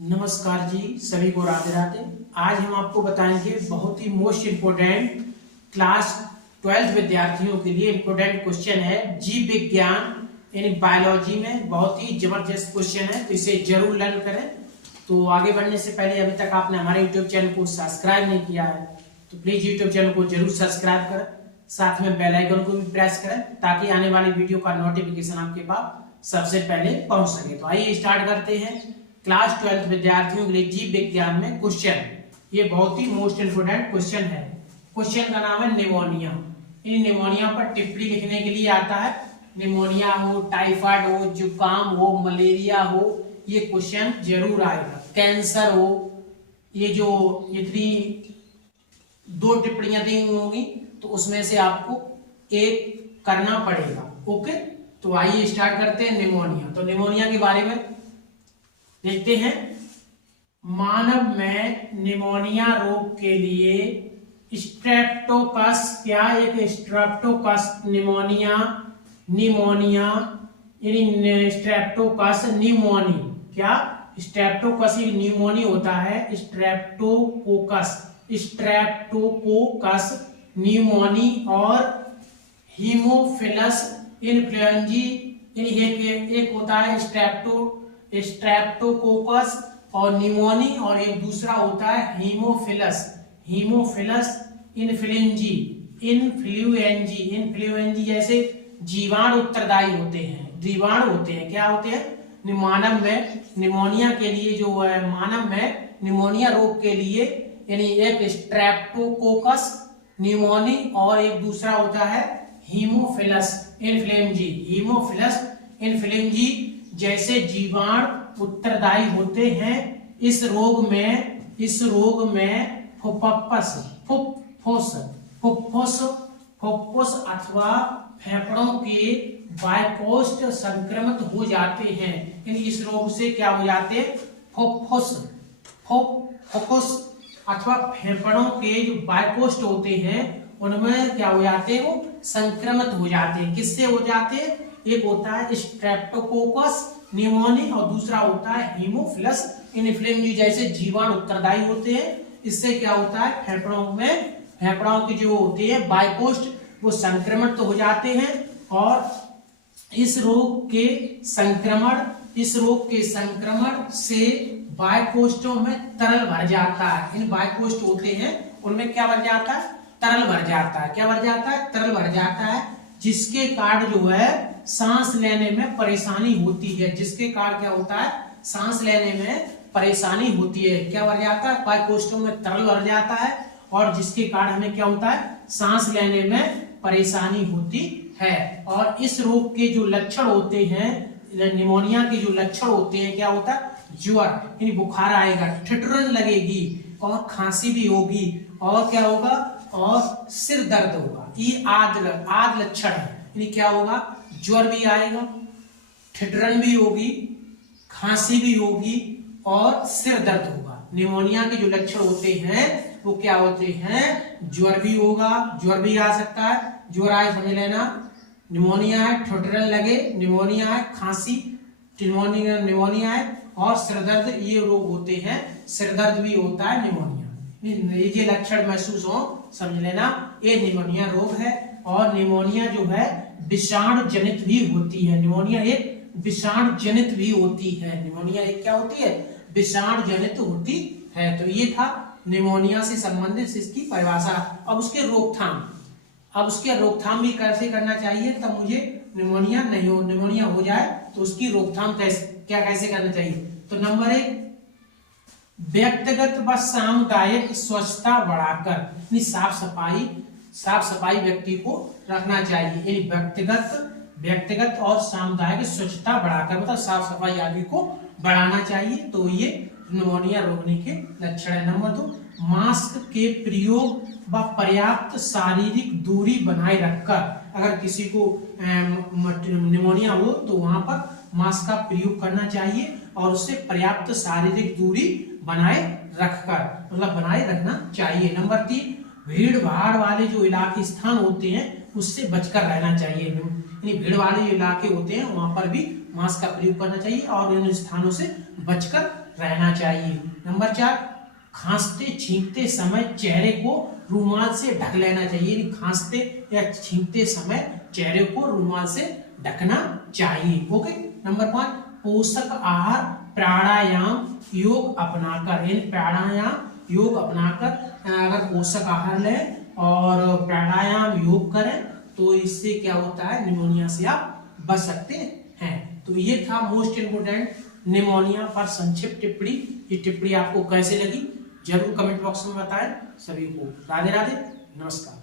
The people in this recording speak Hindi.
नमस्कार जी, सभी को राधे राधे। आज हम आपको बताएंगे बहुत ही मोस्ट इम्पोर्टेंट क्लास 12th विद्यार्थियों के लिए इम्पोर्टेंट क्वेश्चन है। जीव विज्ञान यानी बायोलॉजी में बहुत ही जबरदस्त क्वेश्चन है, तो इसे जरूर लर्न करें। तो आगे बढ़ने से पहले अभी तक आपने हमारे यूट्यूब चैनल को सब्सक्राइब नहीं किया है तो प्लीज यूट्यूब चैनल को जरूर सब्सक्राइब करें, साथ में बेल आइकन को भी प्रेस करें ताकि आने वाली वीडियो का नोटिफिकेशन आपके पास सबसे पहले पहुंच सके। तो आइए स्टार्ट करते हैं। क्लास 12th विद्यार्थियों के लिए जीव विज्ञान में क्वेश्चन, ये बहुत ही मोस्ट इंपोर्टेंट क्वेश्चन है। क्वेश्चन का नाम है निमोनिया। इन निमोनिया पर टिप्पणी लिखने के लिए आता है। निमोनिया हो, टाइफाइड हो, जुकाम हो, मलेरिया हो, ये क्वेश्चन जरूर आएगा। कैंसर हो, ये जो इतनी दो टिप्पणियां दी होंगी तो उसमें से आपको एक करना पड़ेगा। ओके, तो आइए स्टार्ट करते हैं निमोनिया। तो निमोनिया के बारे में देखते हैं। मानव में निमोनिया रोग के लिए स्ट्रेप्टोकस, क्या एक स्ट्रेप्टोकस निमोनिया यानी स्ट्रेप्टोकस निमोनी, क्या स्ट्रेप्टोकस न्यूमोनी होता है। स्ट्रेप्टोकोकस न्यूमोनी और हीमोफिलस इन्फ्लुएंजी, एक होता है स्ट्रेप्टोकोकस और न्यूमोनी और एक दूसरा होता है हीमोफिलस इन्फ्लुएंजी जैसे जीवाणु उत्तरदायी होते हैं, जीवाणु होते हैं। क्या होते हैं? मानव में निमोनिया के लिए जो है, मानव में निमोनिया रोग के लिए यानी एक स्ट्रेप्टोकोकस न्यूमोनी और एक दूसरा होता है हीमोफिलस इन्फ्लुएंजी जैसे जीवाणु उत्तरदायी होते हैं। इस रोग में फुफ्फुस अथवा फेफड़ों के बायकोस्ट संक्रमित हो जाते हैं। इस रोग से क्या हो जाते हैं? फुफ्फुस अथवा फेफड़ों के जो बायकोस्ट होते हैं उनमें क्या हो जाते हैं? वो संक्रमित हो जाते हैं। किससे हो जाते हैं? एक होता है स्ट्रेप्टोकोकस न्यूमोनी और दूसरा होता है हीमोफिलस इन्फ्लुएंजी जैसे जीवाणु उत्तरदायी होते हैं। इससे क्या होता है? फेफड़ों की जो होती है बायकोस्ट वो संक्रमित तो हो जाते हैं और इस रोग के संक्रमण से बायकोष्ठों में तरल भर जाता है। इन बायकोष्ठ होते हैं उनमें क्या भर जाता है? तरल भर जाता है। क्या भर जाता है? तरल भर जाता है, जिसके कारण जो है सांस लेने में परेशानी होती है। जिसके कारण क्या होता है? सांस लेने में परेशानी होती है। क्या भर जाता है? बायकोष्ठों में तरल भर जाता है और जिसके कारण हमें क्या होता है? सांस लेने में परेशानी होती है। और इस रोग के जो लक्षण होते हैं, निमोनिया के जो लक्षण होते हैं, क्या होता है? ज्वर यानी बुखार आएगा, ठिठुरन लगेगी और खांसी भी होगी और क्या होगा? और सिर दर्द होगा। ये आद लक्षण है। यानी क्या होगा? ज्वर भी आएगा, ठिठुरन भी होगी, खांसी भी होगी और सिर दर्द होगा। निमोनिया के जो लक्षण होते हैं वो क्या होते हैं? ज्वर भी होगा, ज्वर भी आ सकता है, ज्वर आए समझ लेना निमोनिया है, ठिठुरन लगे निमोनिया है, खांसी निमोनिया है और सिर दर्द, ये रोग होते हैं। सिर दर्द भी होता है निमोनिया। ये लक्षण महसूस हो समझ लेना ये निमोनिया रोग है। और निमोनिया जो है विषाणु जनित भी होती है। निमोनिया एक विषाणु जनित भी होती है। निमोनिया एक क्या होती है? विषाणु जनित होती है। तो ये था निमोनिया से संबंधित इसकी परिभाषा। अब उसके रोकथाम भी कैसे करना चाहिए तब मुझे निमोनिया हो जाए तो उसकी रोकथाम कैसे करना चाहिए। तो नंबर 1, व्यक्तिगत व सामुदायिक स्वच्छता बढ़ाकर, साफ सफाई व्यक्ति को रखना चाहिए। व्यक्तिगत और सामुदायिक स्वच्छता बढ़ाकर मतलब साफ सफाई आदि को बढ़ाना चाहिए। तो ये निमोनिया रोकने के लक्षण है। नंबर 2, मास्क के प्रयोग व पर्याप्त शारीरिक दूरी बनाए रखकर, अगर किसी को निमोनिया हो तो वहां पर मास्क का प्रयोग करना चाहिए और उससे पर्याप्त शारीरिक दूरी बनाए रखना चाहिए। नंबर 3, भीड़ भाड़ वाले जो इलाके स्थान होते हैं उससे बचकर रहना चाहिए। यानी भीड़ वाले जो इलाके होते हैं वहां पर भी मास्क का प्रयोग करना चाहिए और इन स्थानों से बचकर रहना चाहिए। नंबर 4, खांसते छींकते समय चेहरे को रूमाल से ढक लेना चाहिए। खांसते या छींकते समय चेहरे को रूमाल से ढकना चाहिए। ओके। नंबर 5, पोषक आहार, प्राणायाम, योग अपनाकर, प्राणायाम योग अपनाकर अगर पोषक आहार लें और प्राणायाम योग करें तो इससे क्या होता है, निमोनिया से आप बच सकते हैं। तो ये था मोस्ट इम्पोर्टेंट निमोनिया पर संक्षिप्त टिप्पणी। ये टिप्पणी आपको कैसे लगी जरूर कमेंट बॉक्स में बताएं। सभी को राधे राधे, नमस्कार।